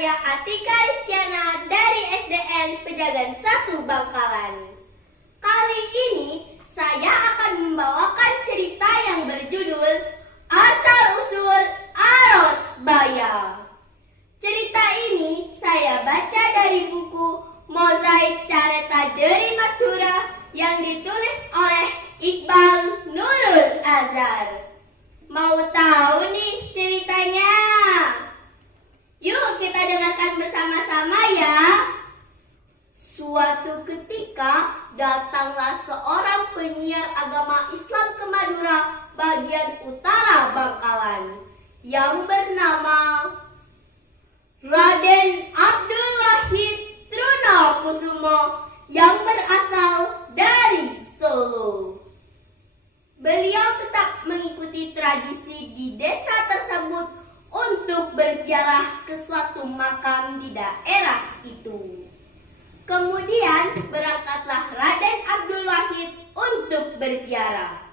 saya Atika Rizkyana dari SDN Pejagan 1 Bangkalan. Kali ini saya akan membawakan cerita yang berjudul Asal-Usul Aros Baya. Cerita ini saya baca dari buku Mozaik Careta dari Madura yang ditulis oleh Iqbal Nurul Azhar. Mau tahu nih ceritanya? Yuk kita dengarkan bersama-sama ya. Suatu ketika datanglah seorang penyiar agama Islam ke Madura bagian utara Bangkalan yang bernama Raden Abdul Wahid Trunokusumo yang berasal dari Solo. Beliau tetap mengikuti tradisi di desa tersebut untuk berziarah ke suatu makam di daerah itu. Kemudian berangkatlah Raden Abdul Wahid untuk berziarah.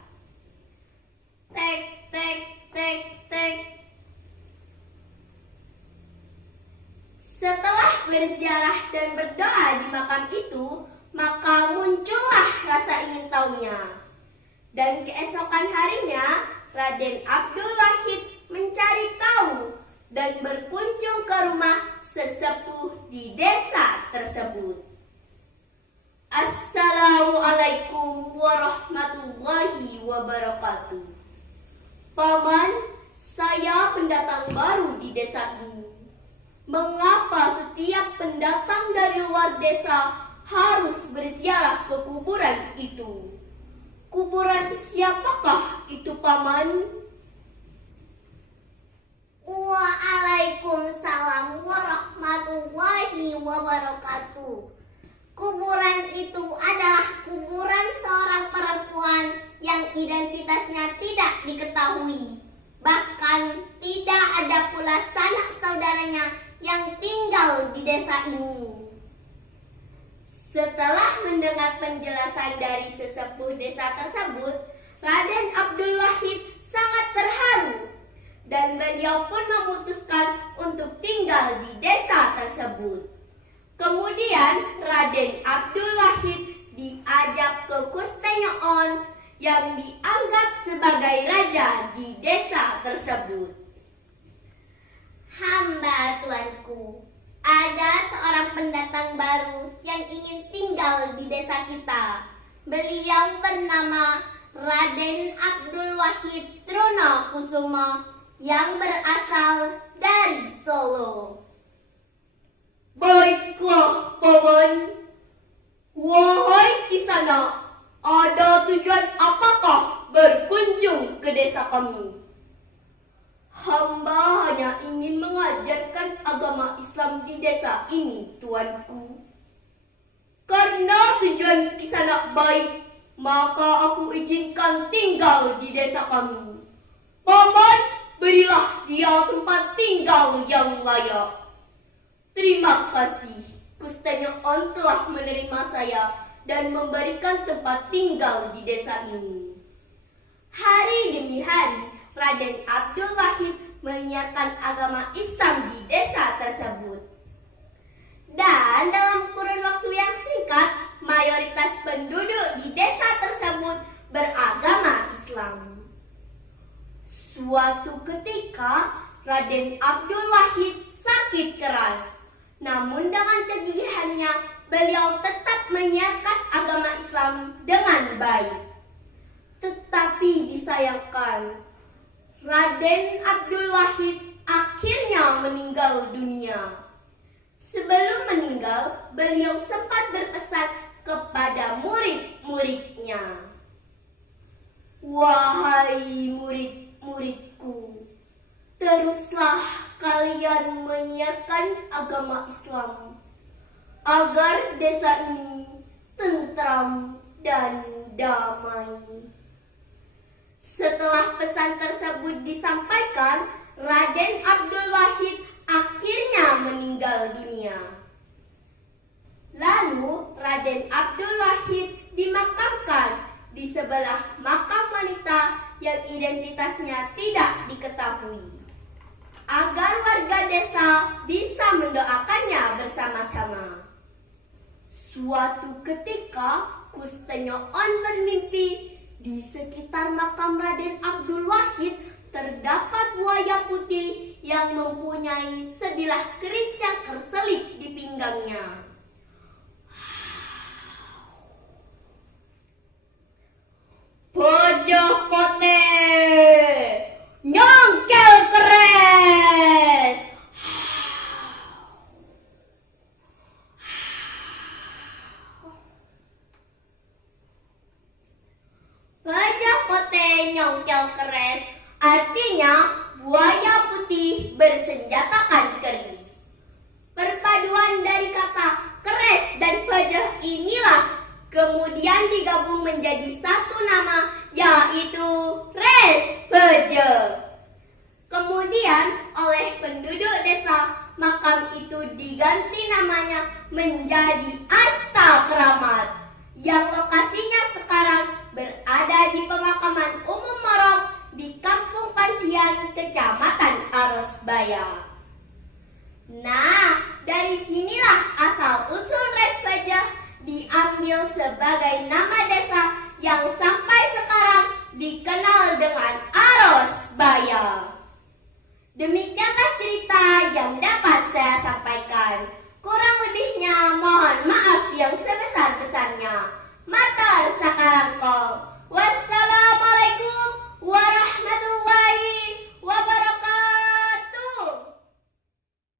Tek, tek, tek, tek. Setelah berziarah dan berdoa di makam itu, maka muncullah rasa ingin tahunya. Dan keesokan harinya, Raden Abdul Wahid mencari tahu dan berkunjung ke rumah sesepuh di desa tersebut. Assalamualaikum warahmatullahi wabarakatuh. Paman, saya pendatang baru di desa ini. Mengapa setiap pendatang dari luar desa harus berziarah ke kuburan itu? Kuburan siapakah itu, Paman? Waalaikumsalam warahmatullahi wabarakatuh. Kuburan itu adalah kuburan seorang perempuan yang identitasnya tidak diketahui. Bahkan tidak ada pula sanak saudaranya yang tinggal di desa ini. Setelah mendengar penjelasan dari sesepuh desa tersebut, Raden Abdul Wahid sangat terharu dan beliau pun memutuskan untuk tinggal di desa tersebut. Kemudian Raden Abdul Wahid diajak ke Kustenyoon yang dianggap sebagai raja di desa tersebut. Hamba tuanku, ada seorang pendatang baru yang ingin tinggal di desa kita. Beliau bernama Raden Abdul Wahid Trunokusumo yang berasal dari Solo. Baiklah, Paman. Wahai Kisana, ada tujuan apakah berkunjung ke desa kami? Hamba hanya ingin mengajarkan agama Islam di desa ini, tuanku. Karena tujuan Kisana baik, maka aku izinkan tinggal di desa kami. Paman, berilah dia tempat tinggal yang layak. Terima kasih, Kustenyoon telah menerima saya dan memberikan tempat tinggal di desa ini. Hari demi hari, Raden Abdul Wahid menyiarkan agama Islam di desa tersebut. Dan dalam kurun waktu yang singkat, mayoritas penduduk di desa tersebut beragama Islam. Suatu ketika, Raden Abdul Wahid sakit keras. Namun dengan kegigihannya, beliau tetap menyiarkan agama Islam dengan baik. Tetapi disayangkan, Raden Abdul Wahid akhirnya meninggal dunia. Sebelum meninggal, beliau sempat berpesan kepada murid-muridnya. Wahai murid-muridku, teruslah kalian menyiarkan agama Islam agar desa ini tentram dan damai. Setelah pesan tersebut disampaikan, Raden Abdul Wahid akhirnya meninggal dunia. Lalu Raden Abdul Wahid dimakamkan di sebelah makam wanita yang identitasnya tidak diketahui, agar warga desa bisa mendoakannya bersama-sama. Suatu ketika Kustenyoon bermimpi di sekitar makam Raden Abdul Wahid terdapat buaya putih yang mempunyai sebilah keris yang terselip di pinggangnya. Bocah kote, nyongkel keres. Bocah kote nyongkel keres artinya buaya putih bersenjatakan keris. Perpaduan dari kata keres dan bajah inilah kemudian digabung menjadi satu nama, yaitu Res Beje. Kemudian oleh penduduk desa, makam itu diganti namanya menjadi Asta Keramat, yang lokasinya sekarang berada di pemakaman umum Morok di Kampung Pantian, Kecamatan Arosbaya. Nah, dari sinilah asal-usul Res Beje diambil sebagai nama desa yang sampai sekarang dikenal dengan Arosbaya. Demikianlah cerita yang